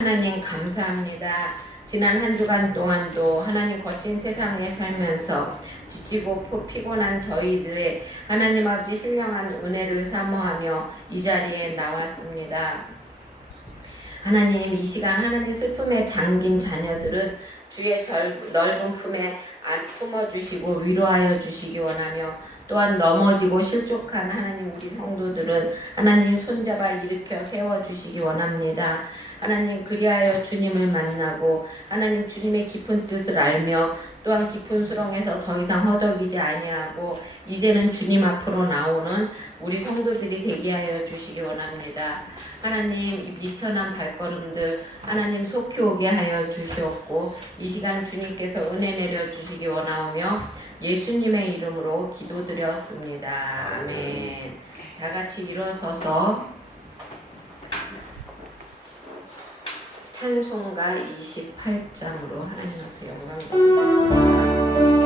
하나님 감사합니다. 지난 한 주간 동안도 하나님 거친 세상에 살면서 지치고 피곤한 저희들의 하나님 아버지 신령한 은혜를 사모하며 이 자리에 나왔습니다. 하나님, 이 시간 하나님 슬픔에 잠긴 자녀들은 주의 넓은 품에 품어주시고 위로하여 주시기 원하며, 또한 넘어지고 실족한 하나님 우리 성도들은 하나님 손잡아 일으켜 세워주시기 원합니다. 하나님, 그리하여 주님을 만나고 하나님 주님의 깊은 뜻을 알며 또한 깊은 수렁에서 더 이상 허덕이지 아니하고 이제는 주님 앞으로 나오는 우리 성도들이 되게 하여 주시기 원합니다. 하나님, 이 미천한 발걸음들 하나님 속히 오게 하여 주시옵고 이 시간 주님께서 은혜 내려 주시기 원하오며 예수님의 이름으로 기도드렸습니다. 아멘. 다 같이 일어서서 찬송가 28장으로 하나님 앞에 영광 드리겠습니다.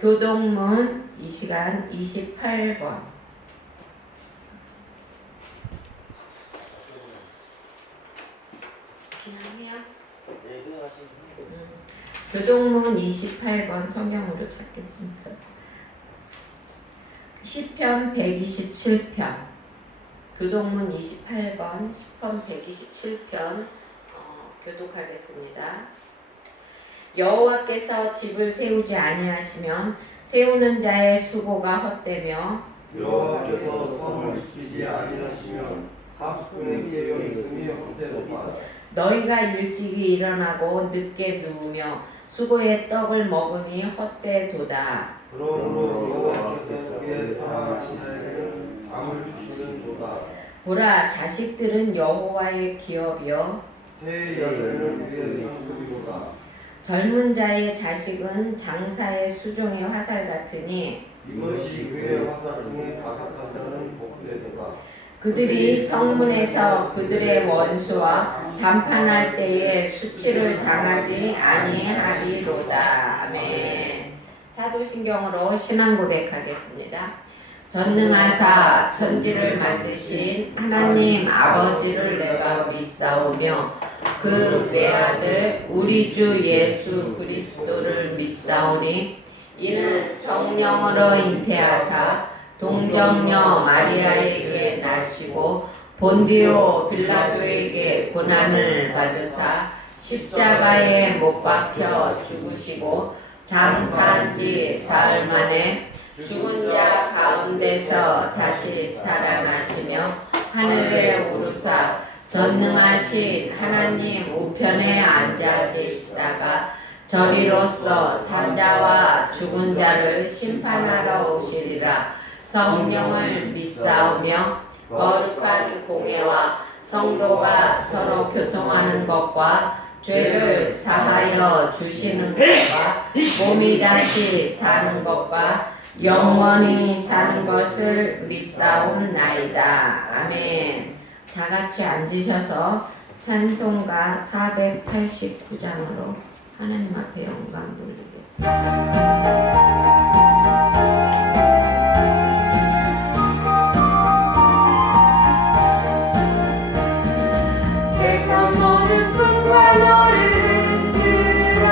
교동문 이 시간 28번. 교동문 28번 성경으로 찾겠습니다. 시편 127편. 교동문 28번 시편 127편 교독하겠습니다. 여호와께서 집을 세우지 아니하시면 세우는 자의 수고가 헛되며, 여호와께서 성을 지키지 아니하시면 학수의 계획이 헛되도다. 너희가 일찍이 일어나고 늦게 누우며 수고의 떡을 먹음이 헛되도다. 그러므로 여호와께서 그의 사랑하신 자에게는 잠을 주시는도다. 보라, 자식들은 여호와의 기업이요 태의 열매를 위해 상급이로다. 젊은 자의 자식은 장사의 수종의 화살 같으니 이것이 그의 화살 중에 가득한 자는 복되도다. 그들이 성문에서 그들의 원수와 담판할 때에 수치를 당하지 아니하리로다. 아멘. 사도신경으로 신앙 고백하겠습니다. 전능하사 천지를 만드신 하나님 아버지를 내가 믿사오며 그 외아들 우리 주 예수 그리스도를 믿사오니 이는 성령으로 잉태하사 동정녀 마리아에게 나시고 본디오 빌라도에게 고난을 받으사 십자가에 못 박혀 죽으시고 장사한 지 사흘 만에 죽은 자 가운데서 다시 살아나시며 하늘에 오르사 전능하신 하나님 우편에 앉아 계시다가 저리로서 산자와 죽은 자를 심판하러 오시리라. 성령을 믿사오며 거룩한 공회와 성도가 서로 교통하는 것과 죄를 사하여 주시는 것과 몸이 다시 사는 것과 영원히 사는 것을 믿사옵나이다. 아멘. 다 같이 앉으셔서 찬송가 489장으로 하나님 앞에 영광 돌리겠습니다. 모든 풍과 너를 흔들어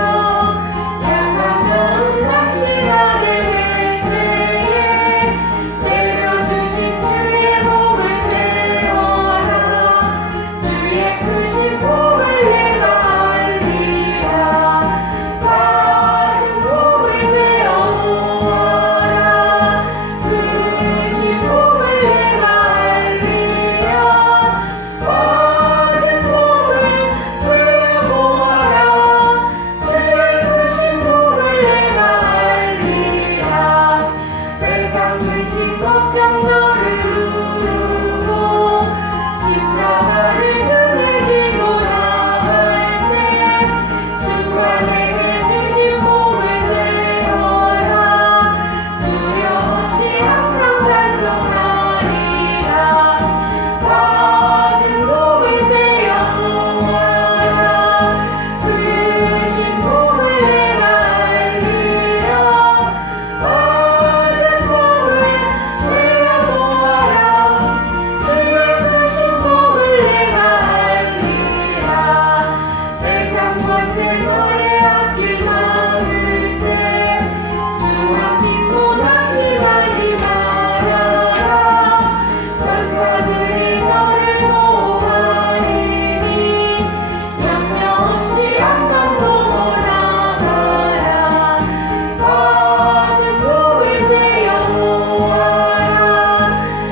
약한 낚시가 될 때에 내려주신 주의 복을 세워라. 주의 크신 복을 내가 알리라. 받은 복을 세워 모아라. 크신 복을 내가 알리라. 걱정 너를 누르고 십자가를 등에 지고 나갈 때 주가 내게 주신 복을 세워라. 두려움없이 항상 찬송하리라. 받은 복을 세워 모아라. 크신 복을 내가 알리라. 받은 복을 세상 권세 너의 앞길 막을 때 주와 믿고 낙심하지 말아라. 전사들이 너를 보호하리니 염려 없이 한번도 못 나가라. 받은 복을 세워 모아라.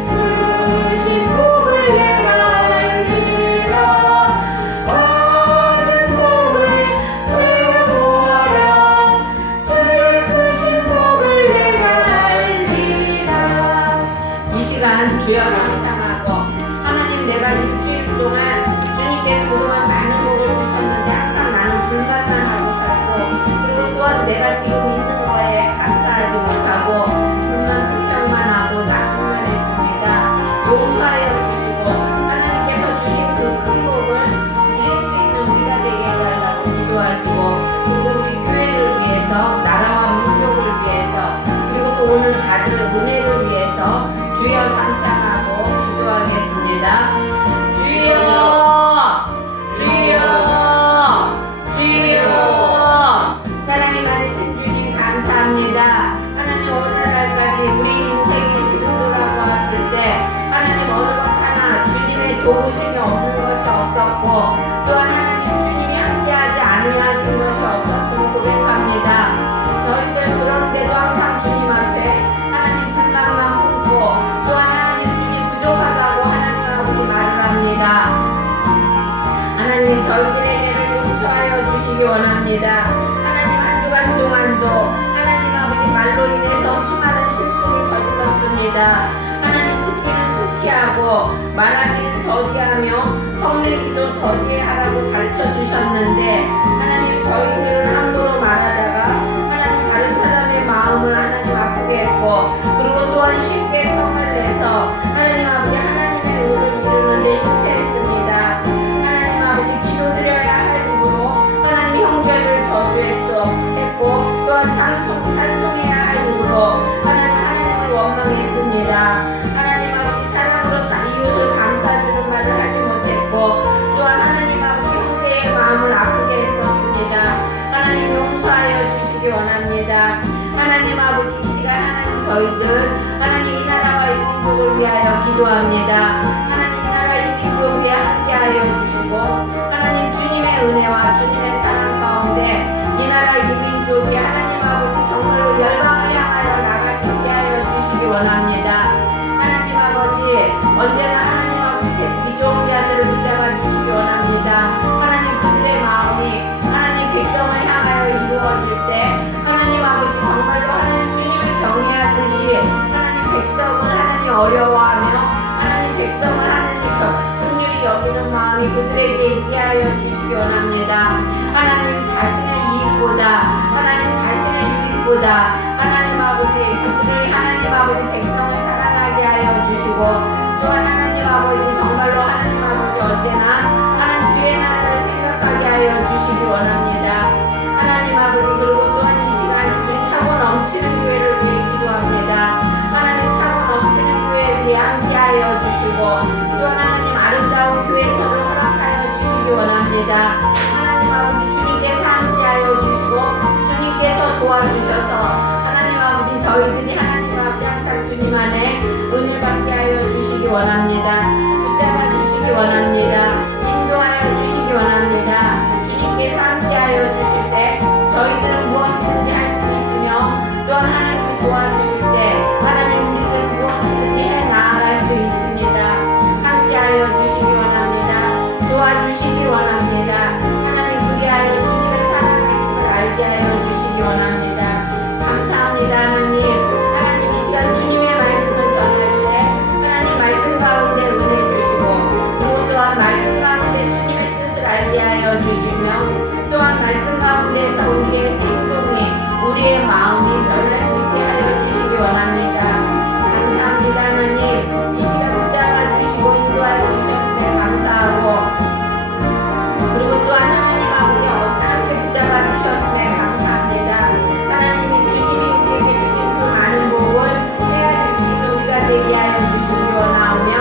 크신 복을 내가 알리라. 받은 복을 세워 모아라. 주의 크신 복을 내가 알리라. 이 시간 주여 상창하고 하나님 내가 일주일 동안 주님께서 그동안 많은 복을 주셨는데 항상 나는 불만만 하고 살고 그리고 또한 내가 지금 있는 거에 감사하지 못하고 불만 불평만 하고 낙심만 했습니다. 용서하여 주시고 하나님께서 주신 그 큰 복을 누릴 수 있는 우리가 되게 해달라고 기도하시고 그리고 우리 교회를 위해서 나라와 민족을 위해서 그리고 또 오늘 받을 은혜를 위해서 주여 상창하고 기도하겠습니다. 주여 주여 주여 사랑이 많으신 주님 감사합니다. 하나님 오늘날까지 우리 인생이 뒤돌아보았을 때 하나님 어느 것 하나 주님의 도우심이 없는 것이 없었고 또한 하나님 주님이 함께하지 아니하신 것이 없었음을 고백합니다. 저희들 그런데도 항상 주님 앞에 하나님 불만만 품고 또한 하나님 주님 부족하다고 하나님 아버지 말을 합니다. 하나님 저희들에게는 용서하여 주시기 원합니다. 하나님 한 주간 동안도 하나님 아버지 말로 인해서 수많은 실수를 저질렀습니다. 하나님 듣기는 속히 하고 말하기는 더디하며 성내기도 더디해 하라고 가르쳐 주셨는데 하나님 저희들은 함부로 말하다가 하나님 다른 사람의 마음을 하나님 아프게 했고 그리고 또한 쉽게 성을 내서 하나님 아버지 하나님의 의를 이루는 데 실패했습니다. 하나님 아버지 기도드려야 할 입으로 하나님 형제를 저주했고 또한 찬송해야 할 입으로 하나님을 원망했습니다. 하나님 아버지 사랑으로 이웃을 감싸주는 말을 하지 못했고 또한 하나님 아버지 형제의 마음을 아프게 했었습니다. 하나님 용서하여 주시기 원합니다. 하나님 아버지 이 시간 하나님 저희들 하나님 이 나라와 이 민족을 위하여 기도합니다. 하나님 이 나라 이 민족을 위해 함께하여 주시고 하나님 주님의 은혜와 주님의 사랑 가운데 이 나라 이 민족이 하나님 아버지 정말로 열방을 향하여 나갈 수 있게 하여 주시기 원합니다. 하나님 아버지 언제나 하나님 아버지 미좋은 자들을 붙잡아 주시기 원합니다. 하나님 그들의 마음이 하나님 백성을 향하여 이루어질 때 하나님 아버지 정말로 하나님 주님을 경외하듯이 하나님 백성을 하나님 어려워하며 하나님 백성을 하나님 긍휼히 여기는 그들에게 있게 하여 주시기 원합니다. 하나님 자신의 이익보다 하나님 자신의 유익보다 하나님 아버지 그들을 하나님 아버지 백성을 사랑하게 하여 주시고 또한 하나님 아버지 정말로 하나님 아버지 언제나 하나님 주의 나라를 생각하게 하여 주시기 원합니다. 하나님 아버지 그리고 또한 이 시간 우리 차고 넘치는 교회를 위해 기도합니다. 하나님 차고 넘치는 교회 위해 함께하여 주시고 또한 하나님 아름다운 교회터를 허락하여 주시기 원합니다. 하나님 아버지 주님께서 함께하여 주시고 주님께서 도와주셔서 하나님 아버지 저희들이 하나님 앞에 항상 주님 안에 은혜 받게 하여 주시기 원합니다. 붙잡아 주시기 원합니다. 인도하여 주시기 원합니다. 주님께서 함께하여 주실 때 저희들은 무엇이든지 할 수 있으며 또한 하나님이 도와주실 때 하나님 우리들 무엇이든지 해 나아갈 수 있습니다. 함께하여 주시기 원합니다. 도와주시기 원합니다. 하나님 그리하여 주님의 사랑의 핵심을 알게 하여 주시기 원합니다. 감사합니다. 하나님 이 시간 주님의 말씀을 전할 때 하나님 말씀 가운데 은혜 주시고 그리고 또한 말씀 가운데 주님의 뜻을 알게 하여 주시며 또한 말씀 가운데서 우리의 행동이 우리의 마음이 변할 수 있게 하여 주시기 원합니다. 감사합니다. 하나님 이 시간 붙잡아 주시고 인도하여 주셨음에 감사하고 그리고 또한 하나님 아버지 함께 붙잡아 주셨음에 감사합니다. 하나님이 주시니 우리에게 주신 그 많은 복을 헤아릴 수 있는 우리가 되게 하여 주시기 원하오며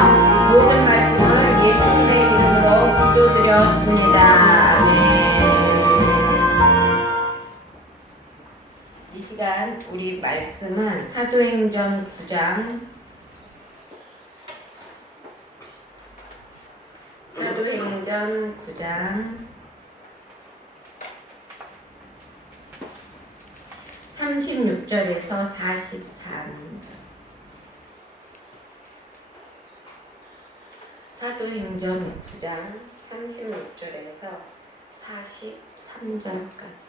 모든 말씀을 예수님의 이름으로 기도드렸습니다. 아멘. 이 시간 우리 말씀은 사도행전 9장 사도행전 9장 36절에서 43절 사도행전 9장 36절에서 43절까지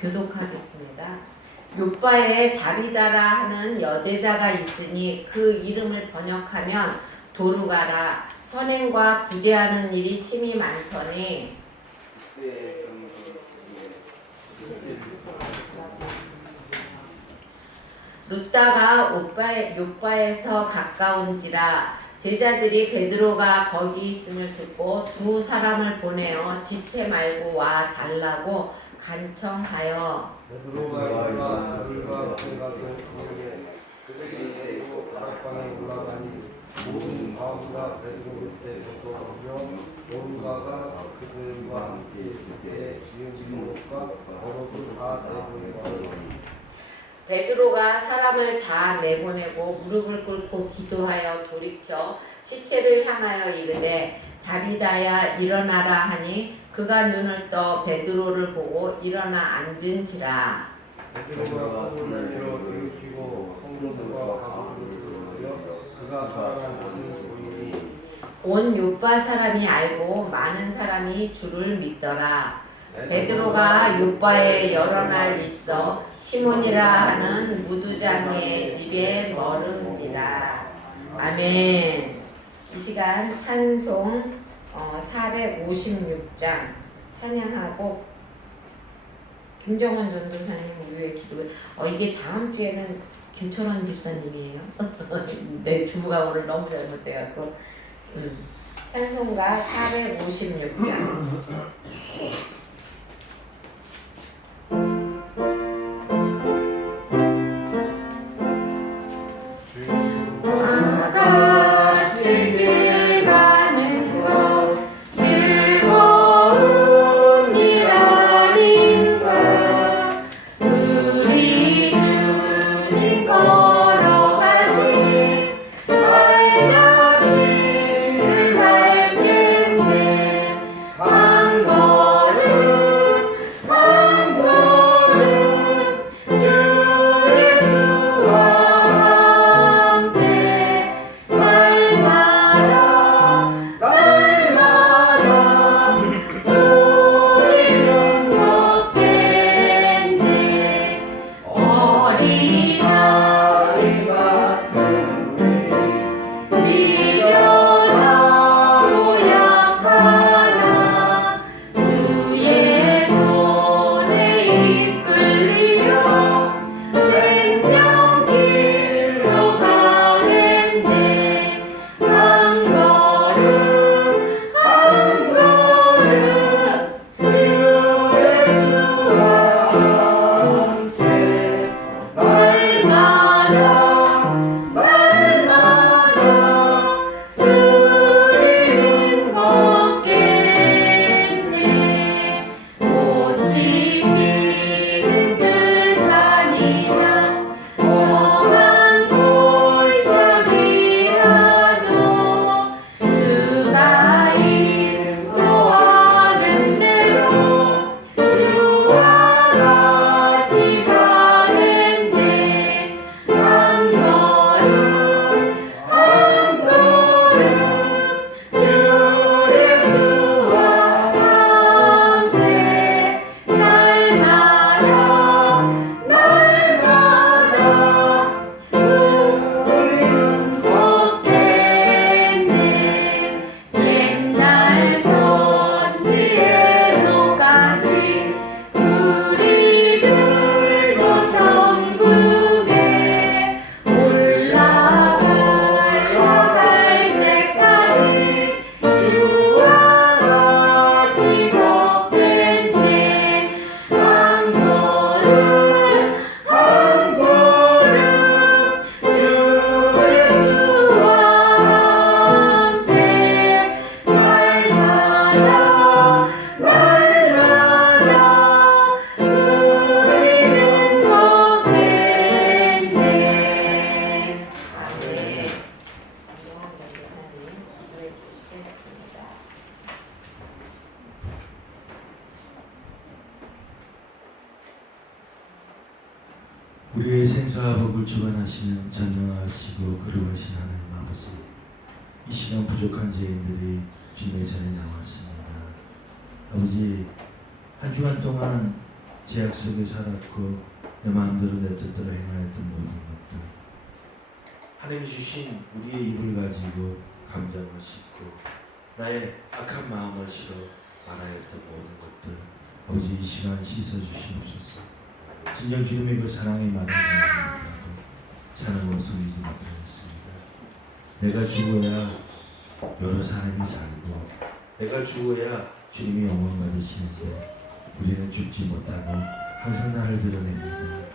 교독하겠습니다. 욥바에 다비다라 하는 여제자가 있으니 그 이름을 번역하면 도루가라. 선행과 구제하는 일이 심히 많더니 룻다가 욥바에서 가까운지라 제자들이 베드로가 거기 있음을 듣고 두 사람을 보내어 지체 말고 와 달라고 간청하여 베드로가 일어나 그들과 같은 후에 그들이 또 다락방에 올라가니 모든 마음과 베드로 곁에 서서 온가가 그들과 함께 있을 때 지은 것과 버릇을 다 내보내고 베드로가 사람을 다 내보내고 무릎을 꿇고 기도하여 돌이켜 시체를 향하여 이르되 다비다야 일어나라 하니 그가 눈을 떠 베드로를 보고 일어나 앉은지라. 베드로가 손을 들어 들이키고 성도들과 가족들을 부르려 그가 사랑한 모든 보이니 온 욥바 사람이 알고 많은 사람이 주를 믿더라. 베드로가 욥바에 여러 날 있어 시몬이라 하는 무두장의 집에 머무르니라. 아멘. 이 시간 찬송 456장 찬양하고 김정원 전도사님 위에 기도해. 이게 다음 주에는 김철원 집사님이에요. 내 주부가 오늘 너무 잘못돼갖고. 찬송가 456장. 한 걸음 은혜와 복을 주관하시는 전능하시고 거룩하신 하나님 아버지, 이 시간 부족한 죄인들이 주님의 전에 나왔습니다. 아버지, 한 주간 동안 죄악 속에 살았고 내 마음대로 내 뜻대로 행하였던 모든 것들, 하나님이 주신 우리의 입을 가지고 감정을 싣고 나의 악한 마음을 실어 말하였던 모든 것들, 아버지 이 시간 씻어주시옵소서. 진정 주님의 그 사랑의 말을 전하지 못하고 사랑으로 섬기지 못하였습니다. 내가 죽어야 여러 사람이 살고, 내가 죽어야 주님이 영광 받으시는데 우리는 죽지 못하고 항상 나를 드러냅니다.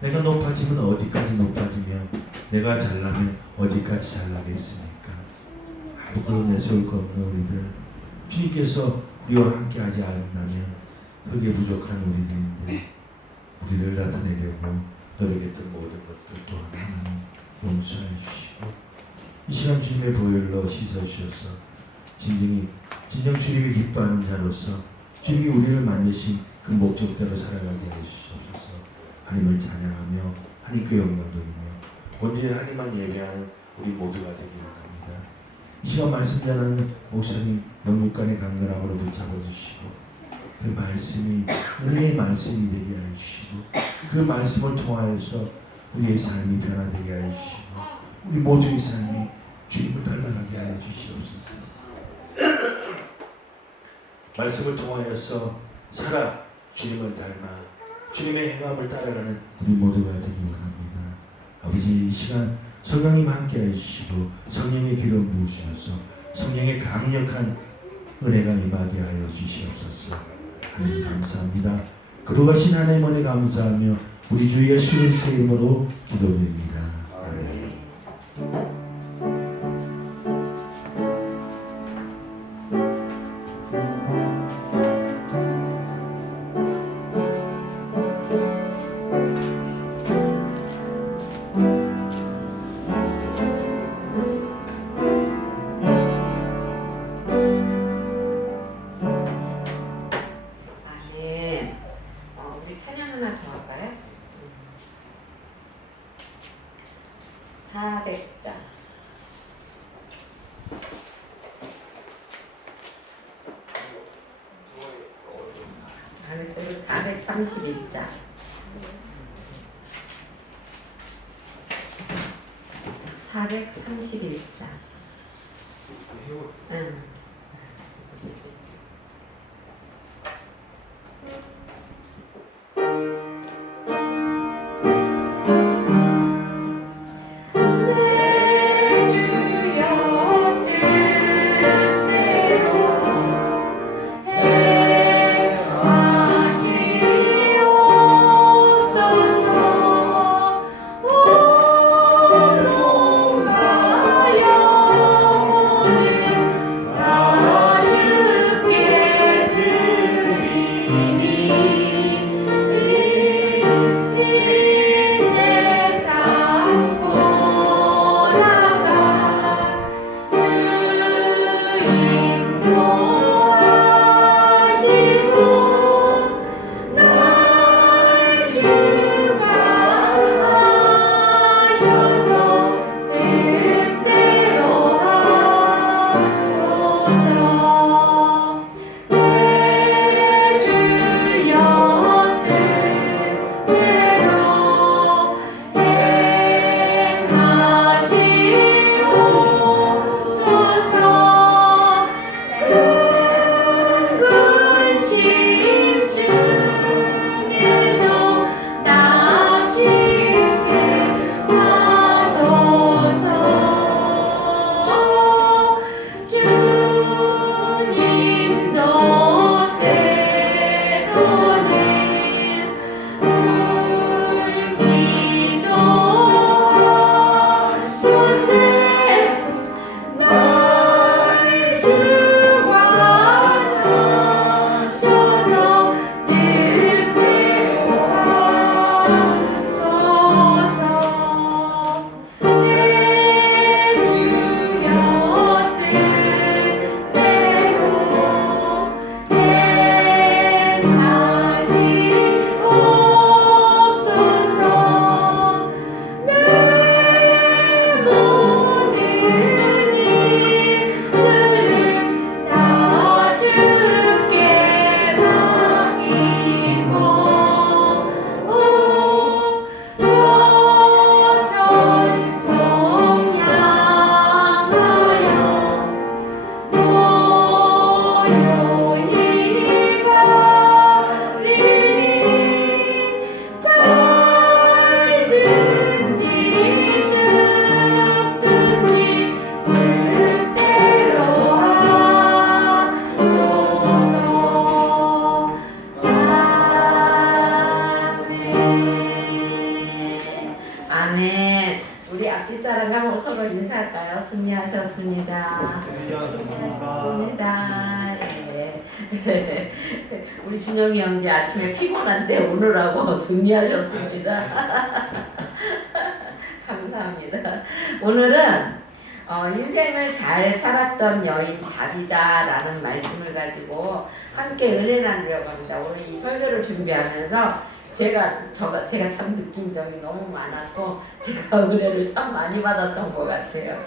내가 높아지면 어디까지 높아지며 내가 잘나면 어디까지 잘나겠습니까? 아무것도 내세울 것 없는 우리들, 주님께서 우리와 함께하지 않는다면 흙에 부족한 우리들인데 우리를 나타내려고 노력했던 모든 것들 또한 하나님 용서해 주시고, 이 시간 주님의 보혈로 씻어주셔서 진정 주님이 기뻐하는 자로서 주님이 우리를 만드신 그 목적대로 살아가게 해 주시옵소서. 하나님을 찬양하며 하나님께 영광 돌리며 온전히 하나님만 예배하는 우리 모두가 되기 원합니다. 이 시간 말씀 전하는 목사님 영육간의 강건함으로 붙잡아 주시고, 그 말씀이 은혜의 말씀이 되게 하여 주시고, 그 말씀을 통하여서 우리의 삶이 변화되게 하여 주시고, 우리 모두의 삶이 주님을 닮아가게 하여 주시옵소서. 말씀을 통하여서 살아 주님을 닮아 주님의 행함을 따라가는 우리 모두가 되기 원합니다. 아버지, 이 시간 성령님 함께 해주시고 성령의 기름 부으셔서 성령의 강력한 은혜가 임하게 하여 주시옵소서. 하나님 감사합니다. 거룩하신 하나님 은혜 감사하며 우리 주 예수 그리스도의 이름으로 기도드립니다. 아멘. 우리 찬양 하나 더 할까요? 400장. 안에서 431장. 431장. 응. 주 인사할까요? 승리하셨습니다. 승리하셨습니다. 예. 우리 준영이 형제 아침에 피곤한데 오늘하고 승리하셨습니다. 감사합니다. 오늘은 인생을 잘 살았던 여인 다비다라는 말씀을 가지고 함께 은혜 나누려고 합니다. 오늘 이 설교를 준비하면서 제가 참 느낀 점이 너무 많았고 제가 은혜를 참 많이 받았던 것 같아요.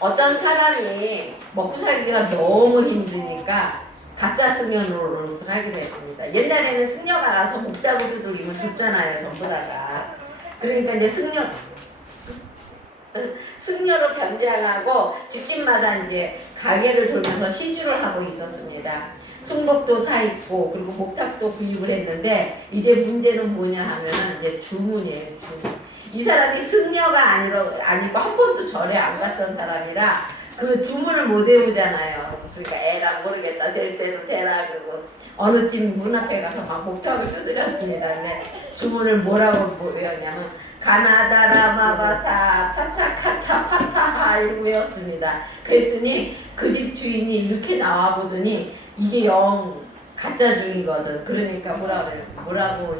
어떤 사람이 먹고 살기가 너무 힘드니까 가짜 승려 노릇을 하기로 했습니다. 옛날에는 승려가 가서 목다고 두드리면 줬잖아요, 전부 다가. 그러니까 이제 승려로 변장하고 집집마다 이제 가게를 돌면서 시주를 하고 있었습니다. 승복도 사입고 그리고 목탁도 구입을 했는데 이제 문제는 뭐냐 하면 이제 주문이에요. 주문. 이 사람이 승려가 아니고 한 번도 절에 안 갔던 사람이라 그 주문을 못 외우잖아요. 그러니까 에라 모르겠다 될 대로 되라 그러고 어느 집 문 앞에 가서 막 목탁을 두드렸습니다. 근데 주문을 뭐라고 외웠냐면 가나다라 마바사 차차카차 파타하 이러고 외웠습니다. 그랬더니 그 집 주인이 이렇게 나와보더니 이게 영 가짜 중이거든. 그러니까 뭐라고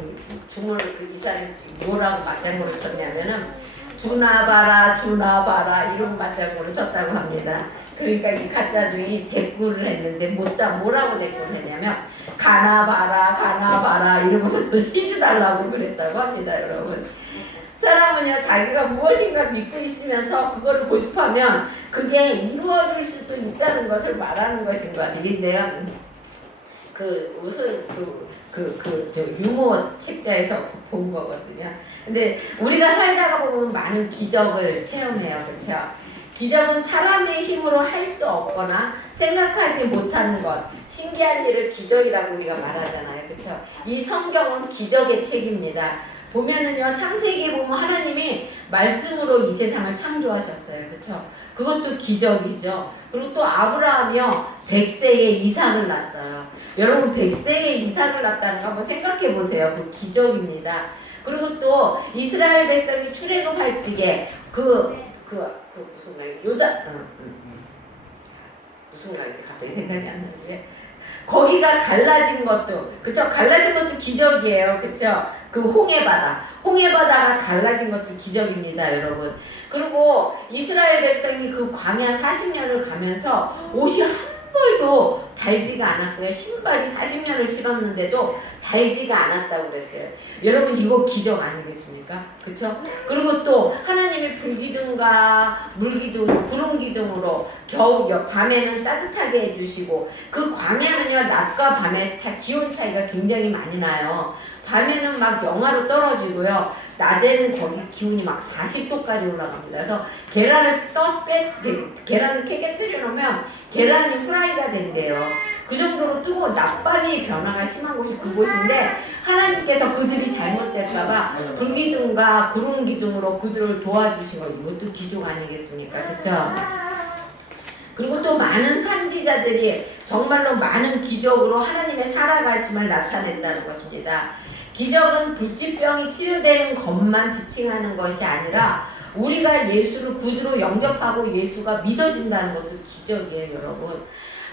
주문을 이 사람이 뭐라고 맞장구를 쳤냐면은 주나봐라 이런 맞장구를 쳤다고 합니다. 그러니까 이 가짜 중이 대꾸를 했는데 뭐라고 대꾸를 했냐면 가나봐라 이러면서 시주 달라고 그랬다고 합니다, 여러분. 사람은요 자기가 무엇인가 믿고 있으면서 그거를 고집하면 그게 이루어질 수도 있다는 것을 말하는 것인 것 같아요. 그 무슨 저 유머 책자에서 본 거거든요. 근데 우리가 살다가 보면 많은 기적을 체험해요, 그렇죠? 기적은 사람의 힘으로 할 수 없거나 생각하지 못하는 것, 신기한 일을 기적이라고 우리가 말하잖아요, 그렇죠? 이 성경은 기적의 책입니다. 보면은요 창세기에 보면 하나님이 말씀으로 이 세상을 창조하셨어요, 그렇죠? 그것도 기적이죠. 그리고 또 아브라함이요 100세에 이삭을 낳았어요. 여러분 100세에 이삭을 낳았다는 거 한번 생각해 보세요. 그 기적입니다. 그리고 또 이스라엘 백성이 출애굽할 적에 무슨 말 무슨 말인지 갑자기 생각이 안 나지. 거기가 갈라진 것도 그쵸? 갈라진 것도 기적이에요, 그쵸? 그 홍해바다가 갈라진 것도 기적입니다, 여러분. 그리고 이스라엘 백성이 그 광야 40년을 가면서 옷이 한 벌도 달지가 않았고요. 신발이 40년을 신었는데도 달지가 않았다고 그랬어요. 여러분 이거 기적 아니겠습니까? 그쵸? 그리고 또 하나님이 불기둥과 물기둥, 구름기둥으로 겨우 밤에는 따뜻하게 해주시고 그 광야는요 낮과 밤의 기온 차이가 굉장히 많이 나요. 밤에는 막 영하로 떨어지고요. 낮에는 거기 기온이 막 40도까지 올라갑니다. 그래서 계란을 이렇게 깨뜨려 놓으면 계란이 후라이가 된대요. 그 정도로 뜨거운 낮밤이 변화가 심한 곳이 그곳인데 하나님께서 그들이 잘못될까봐 불기둥과 구름기둥으로 그들을 도와주신 거 이것도 기적 아니겠습니까? 그렇죠? 그리고 또 많은 선지자들이 정말로 많은 기적으로 하나님의 살아가심을 나타낸다는 것입니다. 기적은 불치병이 치료되는 것만 지칭하는 것이 아니라 우리가 예수를 구주로 영접하고 예수가 믿어진다는 것도 기적이에요, 여러분.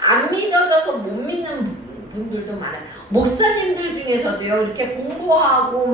안 믿어져서 못 믿는 분들도 많아요. 목사님들 중에서도요, 이렇게 공부하고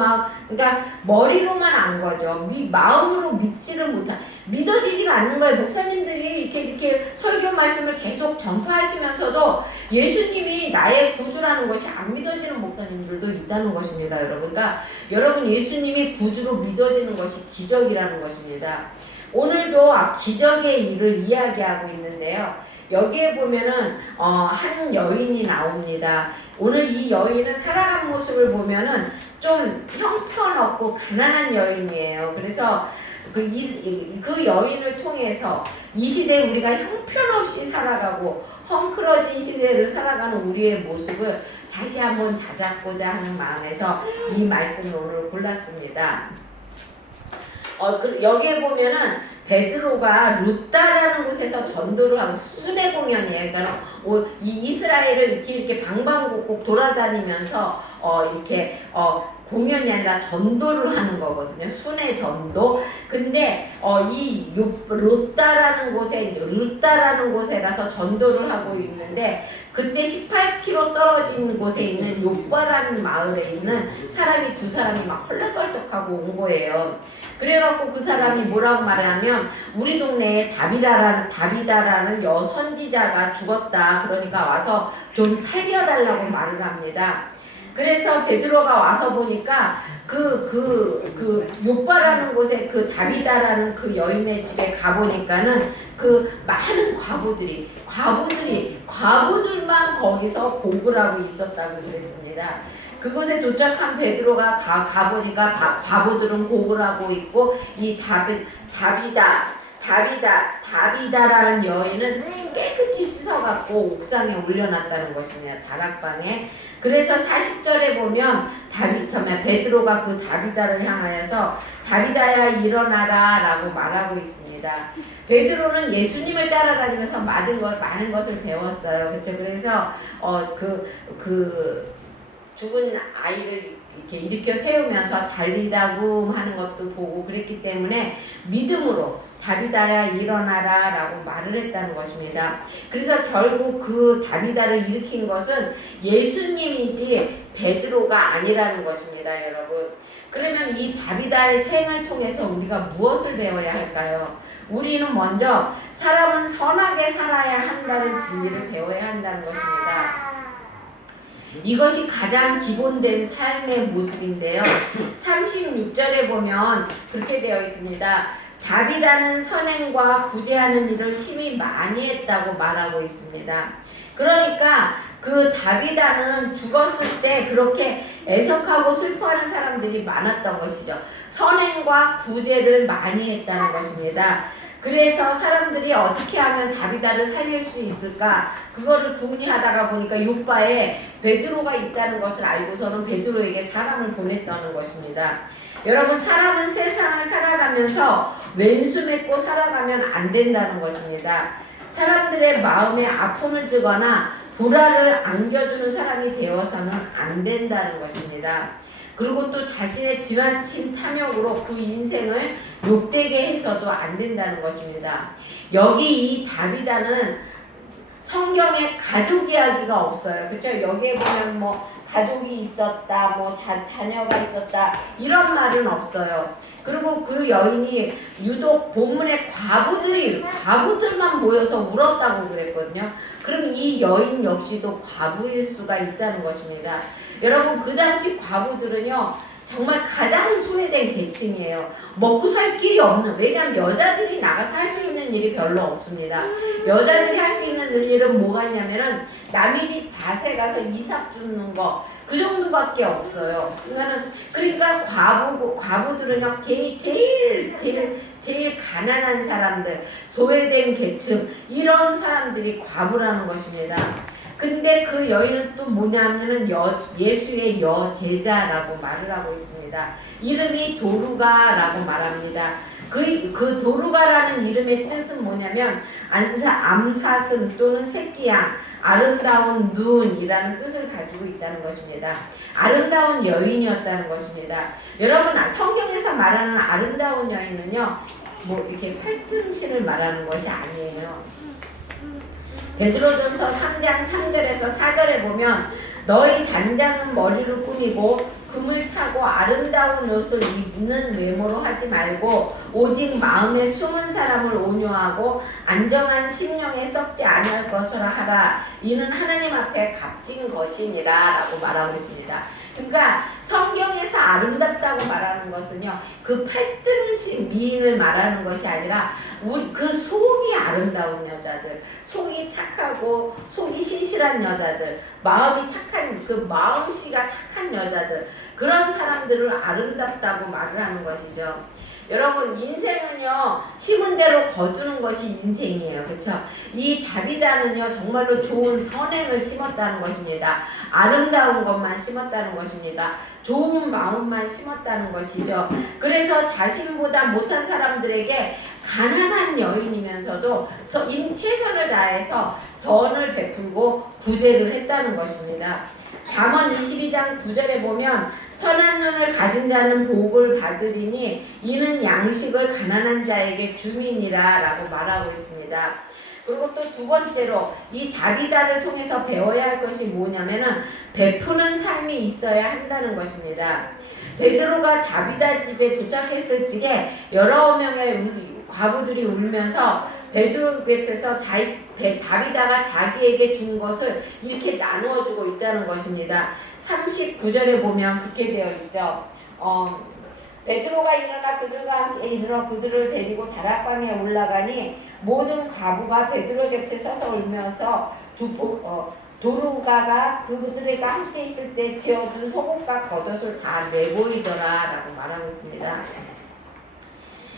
그러니까 머리로만 안 거죠. 마음으로 믿지를 못한, 믿어지지가 않는 거예요. 목사님들이 이렇게 설교 말씀을 계속 전파하시면서도 예수님이 나의 구주라는 것이 안 믿어지는 목사님들도 있다는 것입니다, 여러분. 그러니까 여러분 예수님이 구주로 믿어지는 것이 기적이라는 것입니다. 오늘도 기적의 일을 이야기하고 있는데요. 여기에 보면은 한 여인이 나옵니다. 오늘 이 여인은 살아간 모습을 보면은 좀 형편없고 가난한 여인이에요. 그래서 그 여인을 통해서 이 시대에 우리가 형편없이 살아가고 헝클어진 시대를 살아가는 우리의 모습을 다시 한번 다잡고자 하는 마음에서 이 말씀을 오늘 골랐습니다. 여기에 보면은 베드로가 루다라는 곳에서 전도를 하고 순회 공연이에요. 그러니까 이 이스라엘을 이렇게 방방곡곡 돌아다니면서 공연이 아니라 전도를 하는 거거든요. 순회 전도. 근데 이 루따라는 곳에 가서 전도를 하고 있는데 그때 18km 떨어진 곳에 있는 요빠라는 마을에 있는 사람이 두 사람이 막 헐레벌떡하고 온 거예요. 그래갖고 그 사람이 뭐라고 말하냐면 우리 동네에 다비다라는 선지자가 죽었다. 그러니까 와서 좀 살려달라고 말을 합니다. 그래서 베드로가 와서 보니까 요빠라는 곳에 그 다비다라는 그 여인의 집에 가보니까는 그 많은 과부들만 거기서 곡을 하고 있었다고 그랬습니다. 그곳에 도착한 베드로가 가보니까 과부들은 곡을 하고 있고 이 다비다라는 여인은 깨끗이 씻어갖고 옥상에 올려놨다는 것이네요. 다락방에. 그래서 40절에 보면 베드로가 그 다비다를 향하여서 다비다야 일어나라 라고 말하고 있습니다. 베드로는 예수님을 따라다니면서 많은 것을 배웠어요. 그렇죠? 그래서 죽은 아이를 이렇게 일으켜 세우면서 달리다고 하는 것도 보고 그랬기 때문에 믿음으로 다비다야 일어나라 라고 말을 했다는 것입니다. 그래서 결국 그 다비다를 일으킨 것은 예수님이지 베드로가 아니라는 것입니다, 여러분. 그러면 이 다비다의 생을 통해서 우리가 무엇을 배워야 할까요? 우리는 먼저 사람은 선하게 살아야 한다는 진리를 배워야 한다는 것입니다. 이것이 가장 기본된 삶의 모습인데요. 36절에 보면 그렇게 되어 있습니다. 다비다는 선행과 구제하는 일을 심히 많이 했다고 말하고 있습니다. 그러니까 그 다비다는 죽었을 때 그렇게 애석하고 슬퍼하는 사람들이 많았던 것이죠. 선행과 구제를 많이 했다는 것입니다. 그래서 사람들이 어떻게 하면 다비다를 살릴 수 있을까? 그거를 궁리하다가 보니까 요바에 베드로가 있다는 것을 알고서는 베드로에게 사람을 보냈다는 것입니다. 여러분, 사람은 세상을 살아가면서 왼수 맺고 살아가면 안 된다는 것입니다. 사람들의 마음에 아픔을 주거나 불화를 안겨주는 사람이 되어서는 안 된다는 것입니다. 그리고 또 자신의 지나친 탐욕으로 그 인생을 욕되게 해서도 안 된다는 것입니다. 여기 이 다비다는 성경에 가족 이야기가 없어요. 그렇죠? 여기에 보면 뭐 가족이 있었다, 뭐 자녀가 있었다 이런 말은 없어요. 그리고 그 여인이 유독 본문에 과부들만 모여서 울었다고 그랬거든요. 그럼 이 여인 역시도 과부일 수가 있다는 것입니다. 여러분, 그 당시 과부들은요 정말 가장 소외된 계층이에요. 먹고 살 길이 없는, 왜냐하면 여자들이 나가서 할 수 있는 일이 별로 없습니다. 여자들이 할 수 있는 일은 뭐가 있냐면은 남의 집 밭에 가서 이삭 줍는 거, 그 정도밖에 없어요. 그러니까 과부들은요 제일 가난한 사람들, 소외된 계층, 이런 사람들이 과부라는 것입니다. 근데 그 여인은 또 뭐냐면은 예수의 여제자라고 말을 하고 있습니다. 이름이 도루가라고 말합니다. 그 도루가라는 이름의 뜻은 뭐냐면 암사슴 또는 새끼양, 아름다운 눈이라는 뜻을 가지고 있다는 것입니다. 아름다운 여인이었다는 것입니다. 여러분, 성경에서 말하는 아름다운 여인은요 뭐 이렇게 팔등신을 말하는 것이 아니에요. 베드로전서 3장 3절에서 4절에 보면 너희 단장은 머리를 꾸미고 금을 차고 아름다운 옷을 입는 외모로 하지 말고 오직 마음에 숨은 사람을 온유하고 안정한 심령에 썩지 않을 것으로 하라. 이는 하나님 앞에 값진 것이니라 라고 말하고 있습니다. 그러니까 성경에서 아름답다고 말하는 것은요 그 팔등신 미인을 말하는 것이 아니라 그 속이 아름다운 여자들, 속이 착하고 속이 신실한 여자들, 마음이 착한, 그 마음씨가 착한 여자들, 그런 사람들을 아름답다고 말을 하는 것이죠. 여러분, 인생은요 심은 대로 거두는 것이 인생이에요. 그렇죠? 이 다비다는요 정말로 좋은 선행을 심었다는 것입니다. 아름다운 것만 심었다는 것입니다. 좋은 마음만 심었다는 것이죠. 그래서 자신보다 못한 사람들에게 가난한 여인이면서도 최선을 다해서 선을 베풀고 구제를 했다는 것입니다. 잠언 22장 9절에 보면 선한 눈을 가진 자는 복을 받으리니 이는 양식을 가난한 자에게 줌이니라 라고 말하고 있습니다. 그리고 또 두 번째로 이 다비다를 통해서 배워야 할 것이 뭐냐면은 베푸는 삶이 있어야 한다는 것입니다. 베드로가 다비다 집에 도착했을 적에 여러 명의 과부들이 울면서 베드로 곁에서 다비다가 자기에게 준 것을 이렇게 나누어 주고 있다는 것입니다. 39절에 보면 그렇게 되어 있죠. 베드로가 일어나 그들과 함께 이르러 그들을 데리고 다락방에 올라가니 모든 과부가 베드로 곁에 서서 울면서 도루가가 그들과 함께 있을 때 지어준 속옷과 겉옷을 다 내보이더라 라고 말하고 있습니다.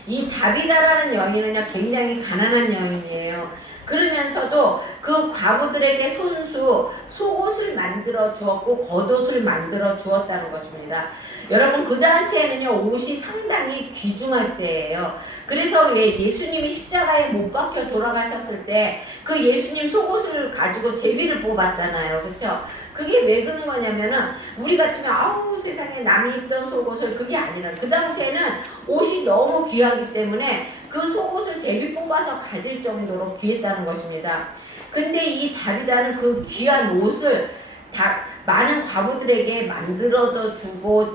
이 다비다라는 여인은요 굉장히 가난한 여인이에요. 그러면서도 그 과부들에게 손수 속옷을 만들어 주었고 겉옷을 만들어 주었다는 것입니다. 여러분 그 당시에는요 옷이 상당히 귀중할 때예요. 그래서 왜 예수님이 십자가에 못 박혀 돌아가셨을 때 그 예수님 속옷을 가지고 제비를 뽑았잖아요. 그렇죠? 그게 왜 그런 거냐면은 우리 같으면 아우 세상에 남이 입던 속옷을 그게 아니라 그 당시에는 옷이 너무 귀하기 때문에 그 속옷을 제비 뽑아서 가질 정도로 귀했다는 것입니다. 근데 이 다비다는 그 귀한 옷을 다 많은 과부들에게 만들어도 주고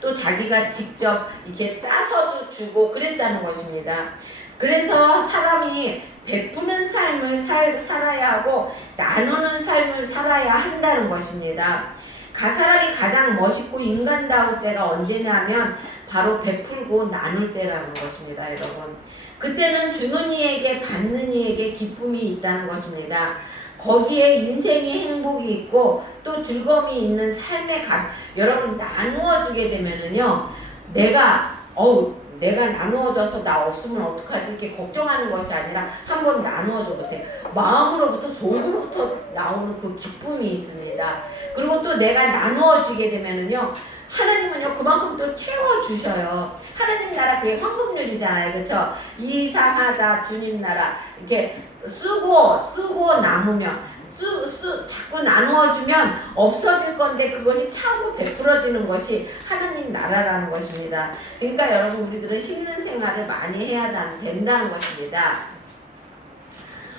또 자기가 직접 이렇게 짜서도 주고 그랬다는 것입니다. 그래서 사람이 베푸는 삶을 살아야 하고 나누는 삶을 살아야 한다는 것입니다. 사람이 가장 멋있고 인간다울 때가 언제냐면 바로 베풀고 나눌 때라는 것입니다. 여러분 그때는 주는 이에게 받는 이에게 기쁨이 있다는 것입니다. 거기에 인생의 행복이 있고 또 즐거움이 있는 삶의 여러분 나누어 주게 되면은요 내가 나누어줘서 나 없으면 어떡하지 이렇게 걱정하는 것이 아니라 한번 나누어줘 보세요. 마음으로부터 속으로부터 나오는 그 기쁨이 있습니다. 그리고 또 내가 나누어지게 되면은요 하나님은요 그만큼 또 채워주셔요. 하나님 나라 그게 황금률이잖아요. 그렇죠? 이상하다 주님 나라 이렇게 쓰고 남으면 자꾸 나누어주면 없어질 건데 그것이 차고 베풀어지는 것이 하나님 나라라는 것입니다. 그러니까 여러분 우리들은 심는 생활을 많이 해야 된다는 것입니다.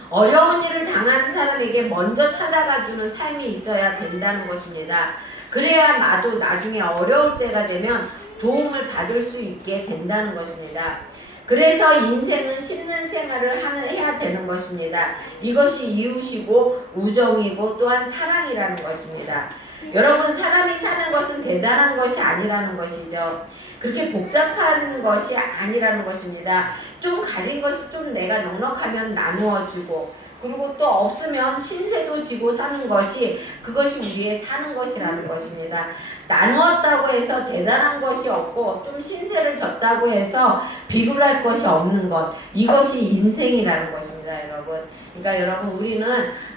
어려운 일을 당하는 사람에게 먼저 찾아가주는 삶이 있어야 된다는 것입니다. 그래야 나도 나중에 어려울 때가 되면 도움을 받을 수 있게 된다는 것입니다. 그래서 인생은 심는 생활을 해야 되는 것입니다. 이것이 이웃이고 우정이고 또한 사랑이라는 것입니다. 여러분 사람이 사는 것은 대단한 것이 아니라는 것이죠. 그렇게 복잡한 것이 아니라는 것입니다. 좀 가진 것이 좀 내가 넉넉하면 나누어 주고 그리고 또 없으면 신세도 지고 사는 것이 그것이 우리의 사는 것이라는 것입니다. 나누었다고 해서 대단한 것이 없고 좀 신세를 졌다고 해서 비굴할 것이 없는 것 이것이 인생이라는 것입니다. 여러분 그러니까 여러분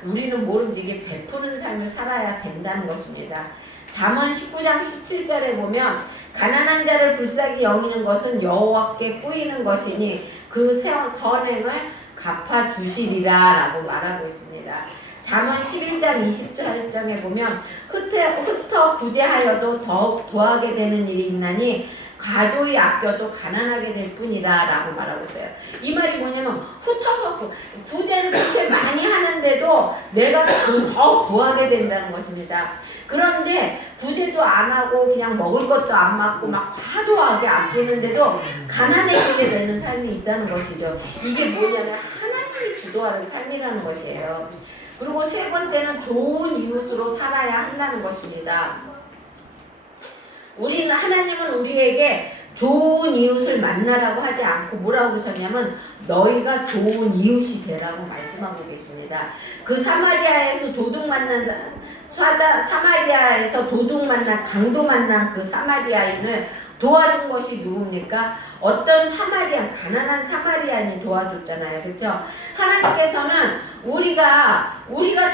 우리는 모름지기 베푸는 삶을 살아야 된다는 것입니다. 잠언 19장 17절에 보면 가난한 자를 불쌍히 여기는 것은 여호와께 꾸이는 것이니 그 선행을 갚아주시리라 라고 말하고 있습니다. 잠언 11장 20절에 보면 흩어 구제하여도 더욱 구하게 되는 일이 있나니 과도히 아껴도 가난하게 될 뿐이라 라고 말하고 있어요. 이 말이 뭐냐면 흩어서 구제를 그렇게 많이 하는데도 내가 더 구하게 된다는 것입니다. 그런데 구제도 안 하고 그냥 먹을 것도 안 맞고 막 과도하게 아끼는데도 가난해지게 되는 삶이 있다는 것이죠. 이게 뭐냐면 하나님이 주도하는 삶이라는 것이에요. 그리고 세 번째는 좋은 이웃으로 살아야 한다는 것입니다. 하나님은 우리에게 좋은 이웃을 만나라고 하지 않고 뭐라고 그러셨냐면 너희가 좋은 이웃이 되라고 말씀하고 계십니다. 그 사마리아에서 도둑 만난 강도 만난 그 사마리아인을 도와준 것이 누굽니까? 어떤 가난한 사마리안이 도와줬잖아요. 그렇죠? 하나님께서는 우리가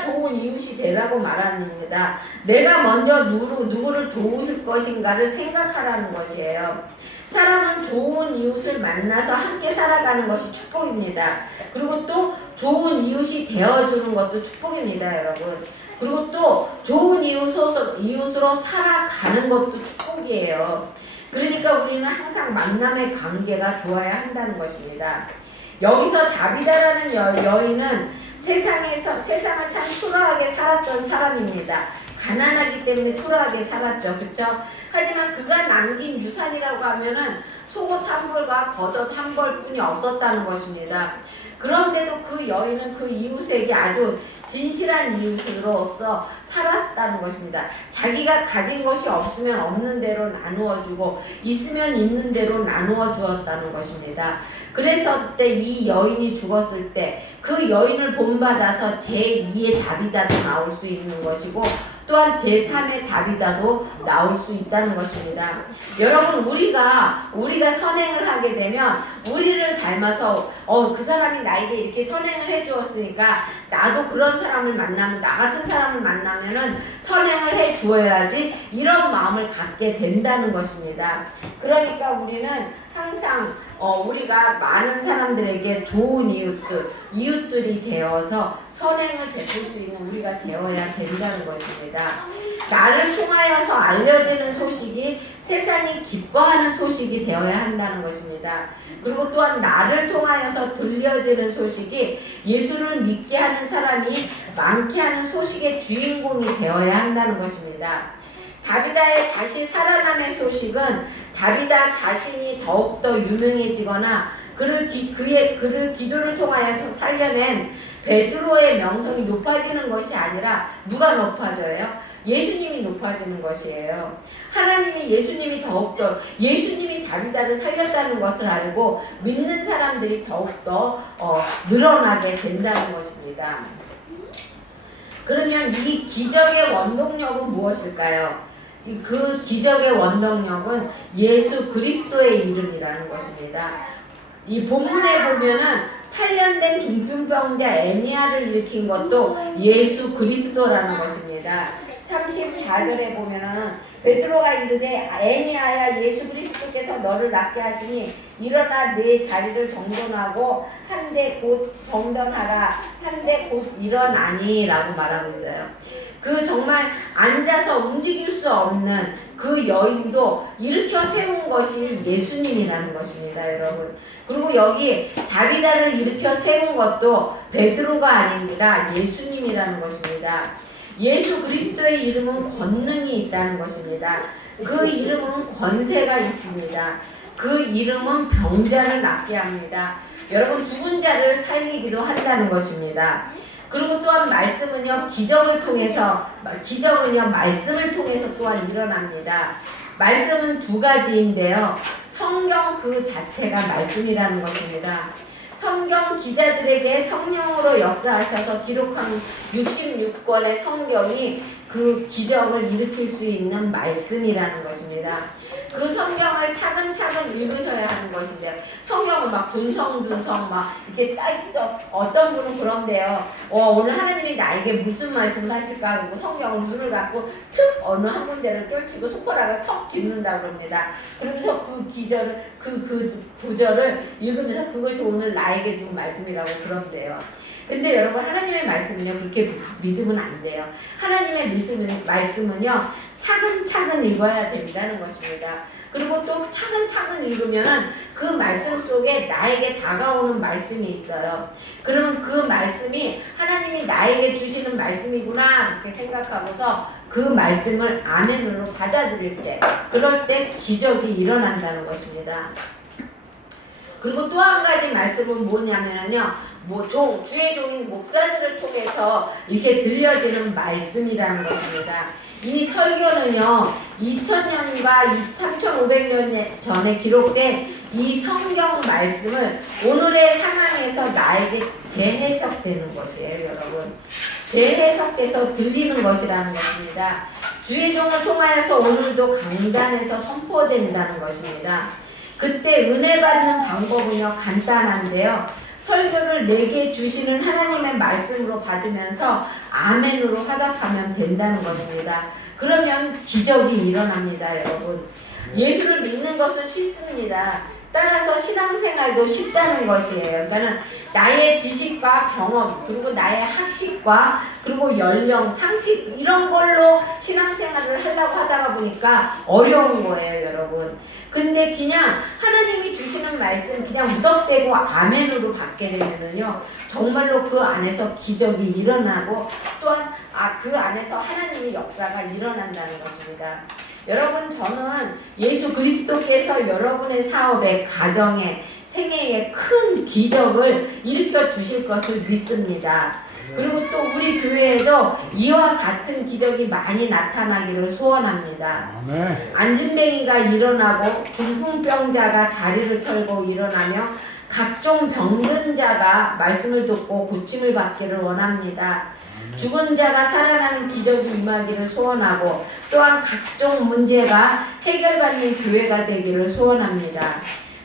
좋은 이웃이 되라고 말합니다. 내가 먼저 누구를 도울 것인가를 생각하라는 것이에요. 사람은 좋은 이웃을 만나서 함께 살아가는 것이 축복입니다. 그리고 또 좋은 이웃이 되어주는 것도 축복입니다, 여러분. 그리고 또 좋은 이웃으로 살아가는 것도 축복이에요. 그러니까 우리는 항상 만남의 관계가 좋아야 한다는 것입니다. 여기서 다비다라는 여인은 세상을 참 초라하게 살았던 사람입니다. 가난하기 때문에 초라하게 살았죠. 그렇죠? 하지만 그가 남긴 유산이라고 하면은 속옷 한 벌과 겉옷 한 벌뿐이 없었다는 것입니다. 그런데도 그 여인은 그 이웃에게 아주 진실한 이웃으로서 살았다는 것입니다. 자기가 가진 것이 없으면 없는 대로 나누어 주고 있으면 있는 대로 나누어 주었다는 것입니다. 그래서 그때 이 여인이 죽었을 때 그 여인을 본받아서 제2의 다비다도 나올 수 있는 것이고 또한 제3의 다비다도 나올 수 있다는 것입니다. 여러분, 우리가 선행을 하게 되면 우리를 닮아서 그 사람이 나에게 이렇게 선행을 해주었으니까 나도 그런 사람을 만나면, 나 같은 사람을 만나면은 선행을 해 주어야지, 이런 마음을 갖게 된다는 것입니다. 그러니까 우리는 항상 우리가 많은 사람들에게 좋은 이웃들이 되어서 선행을 베풀 수 있는 우리가 되어야 된다는 것입니다. 나를 통하여서 알려지는 소식이 세상이 기뻐하는 소식이 되어야 한다는 것입니다. 그리고 또한 나를 통하여서 들려지는 소식이 예수를 믿게 하는 사람이 많게 하는 소식의 주인공이 되어야 한다는 것입니다. 다비다의 다시 살아남의 소식은 다비다 자신이 더욱더 유명해지거나 그를 기도를 통하여서 살려낸 베드로의 명성이 높아지는 것이 아니라 누가 높아져요? 예수님이 높아지는 것이에요. 예수님이 더욱더 예수님이 다비다를 살렸다는 것을 알고 믿는 사람들이 더욱더 늘어나게 된다는 것입니다. 그러면 이 기적의 원동력은 무엇일까요? 그 기적의 원동력은 예수 그리스도의 이름이라는 것입니다. 이 본문에 보면은 8년 된 중풍병자 애니아를 일으킨 것도 예수 그리스도라는 것입니다. 34절에 보면은 베드로가 이르되 애니아야, 예수 그리스도께서 너를 낫게 하시니 일어나 네 자리를 정돈하고 한데 곧 정돈하라, 한데 곧 일어나니 라고 말하고 있어요. 그 정말 앉아서 움직일 수 없는 그 여인도 일으켜 세운 것이 예수님이라는 것입니다, 여러분. 그리고 여기 다비다를 일으켜 세운 것도 베드로가 아닙니다. 예수님이라는 것입니다. 예수 그리스도의 이름은 권능이 있다는 것입니다. 그 이름은 권세가 있습니다. 그 이름은 병자를 낫게 합니다. 여러분, 죽은 자를 살리기도 한다는 것입니다. 그리고 또한 말씀은요, 기적은요 말씀을 통해서 또한 일어납니다. 말씀은 두 가지인데요, 성경 그 자체가 말씀이라는 것입니다. 성경 기자들에게 성령으로 역사하셔서 기록한 66권의 성경이 그 기적을 일으킬 수 있는 말씀이라는 것입니다. 그 성경을 차근차근 읽으셔야 하는 것인데, 성경을 막 둔성둔성 막 이렇게 따지죠. 어떤 분은 그런데요, 오늘 하나님이 나에게 무슨 말씀을 하실까 그러고 성경을 눈을 감고 툭 어느 한 군데를 떨치고 손가락을 턱 짚는다 그럽니다. 그러면서 그 구절을 읽으면서 그것이 오늘 나에게 준 말씀이라고 그런데요. 근데 여러분, 하나님의 말씀은요 그렇게 믿으면 안 돼요. 하나님의 말씀은요 차근차근 읽어야 된다는 것입니다. 그리고 또 차근차근 읽으면은 그 말씀 속에 나에게 다가오는 말씀이 있어요. 그러면 그 말씀이 하나님이 나에게 주시는 말씀이구나 이렇게 생각하고서 그 말씀을 아멘으로 받아들일 때, 그럴 때 기적이 일어난다는 것입니다. 그리고 또 한 가지 말씀은 뭐냐면요, 주의 종인 목사들을 통해서 이렇게 들려지는 말씀이라는 것입니다. 이 설교는요 2000년과 3500년 전에 기록된 이 성경 말씀을 오늘의 상황에서 나에게 재해석되는 것이에요, 여러분. 재해석돼서 들리는 것이라는 것입니다. 주의 종을 통하여서 오늘도 강단에서 선포된다는 것입니다. 그때 은혜 받는 방법은요 간단한데요, 설교를 내게 주시는 하나님의 말씀으로 받으면서 아멘으로 화답하면 된다는 것입니다. 그러면 기적이 일어납니다, 여러분. 예수를 믿는 것은 쉽습니다. 따라서 신앙생활도 쉽다는 것이에요. 그러니까 나의 지식과 경험, 그리고 나의 학식과 그리고 연령, 상식 이런 걸로 신앙생활을 하려고 하다가 보니까 어려운 거예요, 여러분. 근데 그냥 하나님이 주시는 말씀 그냥 무덕대고 아멘으로 받게 되면은요, 정말로 그 안에서 기적이 일어나고 또한 그 안에서 하나님의 역사가 일어난다는 것입니다. 여러분, 저는 예수 그리스도께서 여러분의 사업에, 가정에, 생애에 큰 기적을 일으켜 주실 것을 믿습니다. 그리고 또 우리 교회에도 이와 같은 기적이 많이 나타나기를 소원합니다. 안진뱅이가 일어나고 중풍병자가 자리를 털고 일어나며 각종 병든 자가 말씀을 듣고 고침을 받기를 원합니다. 죽은 자가 살아나는 기적이 임하기를 소원하고 또한 각종 문제가 해결받는 교회가 되기를 소원합니다.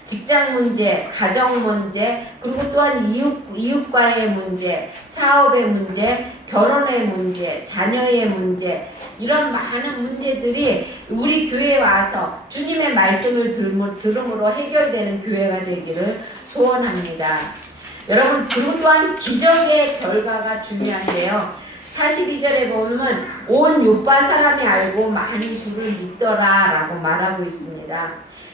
직장 문제, 가정 문제, 그리고 또한 이웃과의 문제, 사업의 문제, 결혼의 문제, 자녀의 문제, 이런 많은 문제들이 우리 교회에 와서 주님의 말씀을 들음으로 해결되는 교회가 되기를 소원합니다. 여러분, 그리고 또한 기적의 결과가 중요한데요. 42절에 보면 온 요파 사람이 알고 많이 주를 믿더라 라고 말하고 있습니다.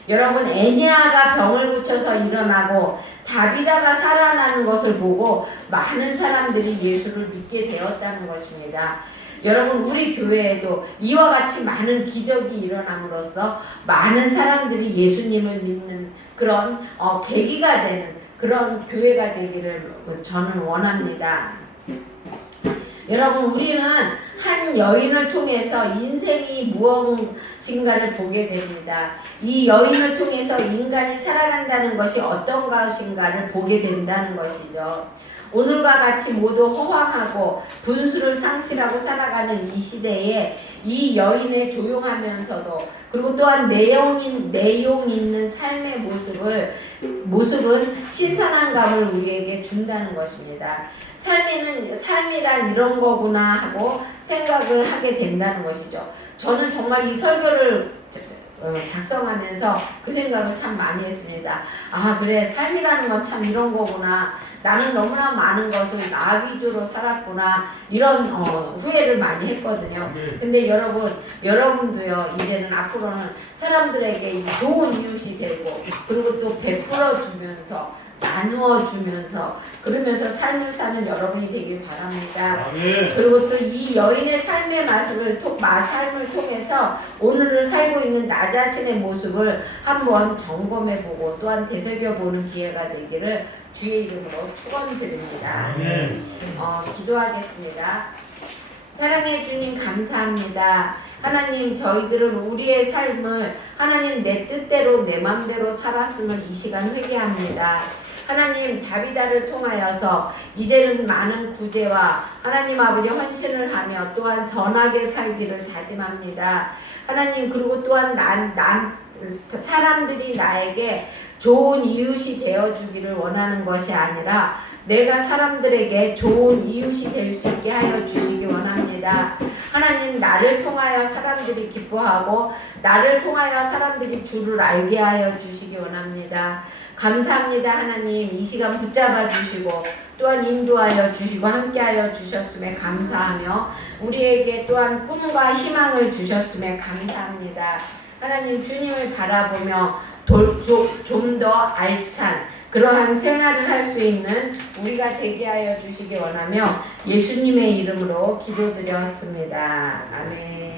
여러분, 에니아가 병을 고쳐서 일어나고 다비다가 살아나는 것을 보고 많은 사람들이 예수를 믿게 되었다는 것입니다. 여러분, 우리 교회에도 이와 같이 많은 기적이 일어남으로써 많은 사람들이 예수님을 믿는 그런 계기가 되는 그런 교회가 되기를 저는 원합니다. 여러분, 우리는 한 여인을 통해서 인생이 무엇인가를 보게 됩니다. 이 여인을 통해서 인간이 살아간다는 것이 어떤 것인가를 보게 된다는 것이죠. 오늘과 같이 모두 허황하고 분수를 상실하고 살아가는 이 시대에 이 여인의 조용하면서도 그리고 또한 내용 있는 삶의 모습은 신선한 감을 우리에게 준다는 것입니다. 삶이란 이런 거구나 하고 생각을 하게 된다는 것이죠. 저는 정말 이 설교를 작성하면서 그 생각을 참 많이 했습니다. 그래, 삶이라는 건 참 이런 거구나. 나는 너무나 많은 것을 나 위주로 살았구나. 이런 후회를 많이 했거든요. 근데 여러분도요, 이제는 앞으로는 사람들에게 좋은 이웃이 되고 그리고 또 베풀어 주면서 나누어 주면서 그러면서 삶을 사는 여러분이 되길 바랍니다. 그리고 또 이 여인의 삶의 삶을 통해서 오늘을 살고 있는 나 자신의 모습을 한번 점검해보고 또한 되새겨보는 기회가 되기를 주의 이름으로 축원드립니다. 기도하겠습니다. 사랑해 주님, 감사합니다. 하나님, 저희들은 우리의 삶을 하나님 내 뜻대로 내 맘대로 살았음을 이 시간 회개합니다. 하나님, 다비다를 통하여서 이제는 많은 구제와 하나님 아버지 헌신을 하며 또한 선하게 살기를 다짐합니다. 하나님, 그리고 또한 사람들이 나에게 좋은 이웃이 되어주기를 원하는 것이 아니라 내가 사람들에게 좋은 이웃이 될 수 있게 하여 주시기 원합니다. 하나님, 나를 통하여 사람들이 기뻐하고 나를 통하여 사람들이 주를 알게 하여 주시기 원합니다. 감사합니다. 하나님, 이 시간 붙잡아 주시고 또한 인도하여 주시고 함께하여 주셨음에 감사하며 우리에게 또한 꿈과 희망을 주셨음에 감사합니다. 하나님, 주님을 바라보며 좀 더 알찬 그러한 생활을 할 수 있는 우리가 되게 하여 주시기 원하며 예수님의 이름으로 기도드렸습니다. 아멘.